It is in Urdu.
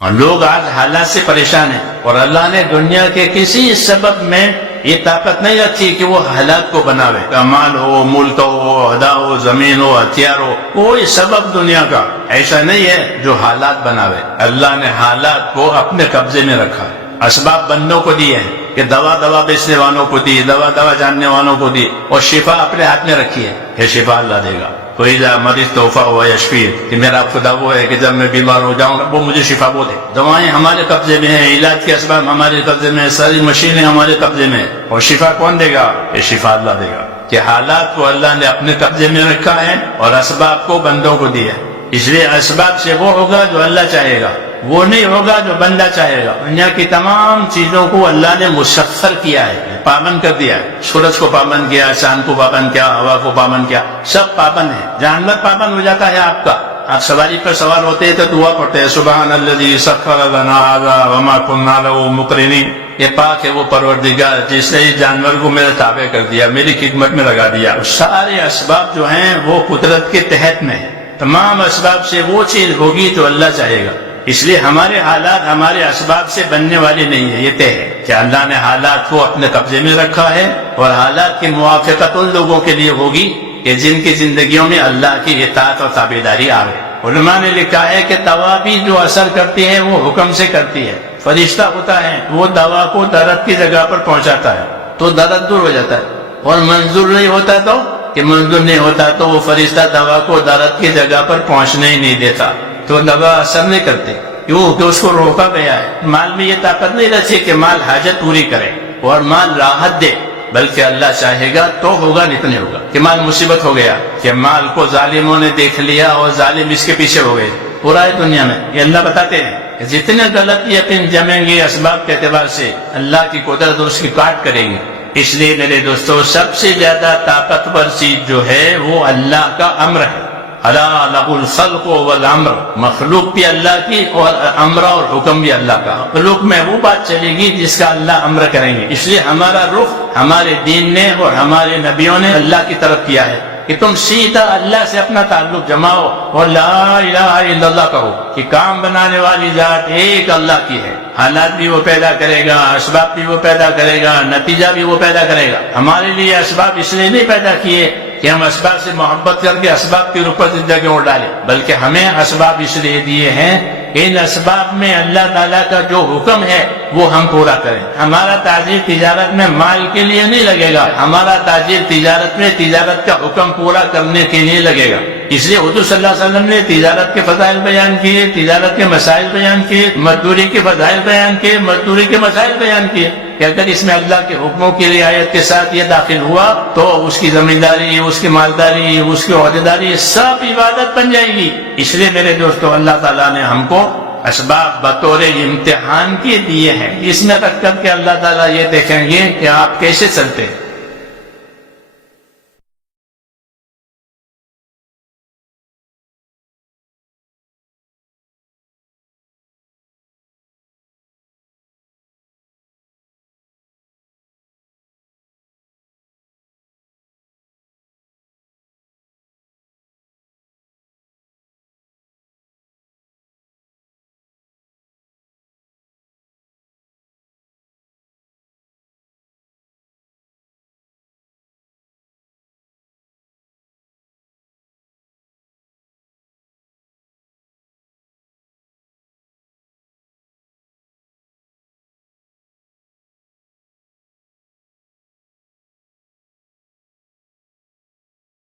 اور لوگ آج حالات سے پریشان ہیں، اور اللہ نے دنیا کے کسی سبب میں یہ طاقت نہیں رکھی کہ وہ حالات کو بناوے، مال ہو، ملک ہو، عہدہ ہو، زمین ہو، ہتھیار ہو، کوئی سبب دنیا کا ایسا نہیں ہے جو حالات بناوے۔ اللہ نے حالات کو اپنے قبضے میں رکھا، اسباب بندوں کو دیے ہیں کہ دوا بیچنے والوں کو دی، دوا جاننے والوں کو دی، اور شفا اپنے ہاتھ میں رکھی ہے، یہ شفا اللہ دے گا۔ کوئی مریض توحفہ ہوا یشفی، کہ میرا خدا وہ ہے کہ جب میں بیمار ہو جاؤں وہ مجھے شفا وہ دے۔ دوائیں ہمارے قبضے میں ہیں، علاج کے اسباب ہمارے قبضے میں ہیں، ساری مشینیں ہمارے قبضے میں ہیں، اور شفا کون دے گا؟ یہ شفا اللہ دے گا۔ کہ حالات کو اللہ نے اپنے قبضے میں رکھا ہے اور اسباب کو بندوں کو دیا، اس لیے اسباب سے وہ ہوگا جو اللہ چاہے گا، وہ نہیں ہوگا جو بندہ چاہے گا۔ دنیا کی تمام چیزوں کو اللہ نے مسخر کیا ہے، پابند کر دیا ہے۔ سورج کو پابند کیا، چاند کو پابند کیا، ہوا کو پابند کیا، سب پابند ہے۔ جانور پابند ہو جاتا ہے آپ کا، آپ سواری پر سوار ہوتے ہیں تو دعا پڑھتے ہیں، سبحان الذی سخر لنا ھذا وما كنا له مقرنین، یہ پاک ہے وہ پروردگار جس نے اس جانور کو میرے تابع کر دیا، میری خدمت میں لگا دیا۔ سارے اسباب جو ہیں وہ قدرت کے تحت میں ہیں، تمام اسباب سے وہ چیز ہوگی تو اللہ چاہے گا۔ اس لیے ہمارے حالات ہمارے اسباب سے بننے والے نہیں ہیں، یہ طے ہے کہ اللہ نے حالات کو اپنے قبضے میں رکھا ہے، اور حالات کی موافقت ان لوگوں کے لیے ہوگی کہ جن کی زندگیوں میں اللہ کی اطاعت اور تابعداری آ گئی۔ علماء نے لکھا ہے کہ دوا بھی جو اثر کرتی ہے وہ حکم سے کرتی ہے۔ فرشتہ ہوتا ہے وہ دوا کو درد کی جگہ پر پہنچاتا ہے تو درد دور ہو جاتا ہے، اور منظور نہیں ہوتا تو کہ منظور نہیں ہوتا تو وہ فرشتہ دوا کو درد کی جگہ پر پہنچنے ہی نہیں دیتا، تو دوا اثر نہیں کرتے، کیوں کہ اس کو روکا گیا ہے۔ مال میں یہ طاقت نہیں رہتی کہ مال حاجت پوری کرے اور مال راحت دے، بلکہ اللہ چاہے گا تو ہوگا، نہیں تو نہیں ہوگا۔ کہ مال مصیبت ہو گیا، کہ مال کو ظالموں نے دیکھ لیا اور ظالم اس کے پیچھے ہو گئے پورا دنیا میں، یہ اللہ بتاتے ہیں کہ جتنے غلط یقین جمیں گے اسباب کے اعتبار سے، اللہ کی قدرت اس کی کاٹ کریں گے۔ اس لیے میرے دوستو، سب سے زیادہ طاقتور چیز جو ہے وہ اللہ کا امر ہے۔ الا لہ الخلق والامر، مخلوق بھی اللہ کی اور امر اور حکم بھی اللہ کا۔ مخلوق میں وہ بات چلے گی جس کا اللہ امر کریں گے، اس لیے ہمارا رخ ہمارے دین نے اور ہمارے نبیوں نے اللہ کی طرف کیا ہے کہ تم سیدھا اللہ سے اپنا تعلق جماؤ اور لا الہ الا اللہ کہو کہ کام بنانے والی ذات ایک اللہ کی ہے، حالات بھی وہ پیدا کرے گا، اسباب بھی وہ پیدا کرے گا، نتیجہ بھی وہ پیدا کرے گا۔ ہمارے لیے اسباب اس لیے نہیں پیدا کیے کہ ہم اسباب سے محبت کر کے اسباب کے اوپر زندگی اڑ ڈالیں، بلکہ ہمیں اسباب اس لیے دیے ہیں ان اسباب میں اللہ تعالیٰ کا جو حکم ہے وہ ہم پورا کریں۔ ہمارا تاجر تجارت میں مال کے لیے نہیں لگے گا، ہمارا تاجر تجارت میں تجارت کا حکم پورا کرنے کے لیے لگے گا۔ اس لیے حضور صلی اللہ علیہ وسلم نے تجارت کے فضائل بیان کیے، تجارت کے مسائل بیان کیے، مزدوری کے فضائل بیان کیے، مزدوری کے مسائل بیان کیے کہ اگر اس میں اللہ کے حکموں کی رعایت کے ساتھ یہ داخل ہوا تو اس کی زمینداری، اس کی مالداری، اس کی عہدیداری سب عبادت بن جائے گی۔ اس لیے میرے دوستو، اللہ تعالیٰ نے ہم کو اسباب بطور امتحان کے دیے ہیں، اس میں رکھ کر کے اللہ تعالیٰ یہ دیکھیں گے کہ آپ کیسے چلتے ہیں۔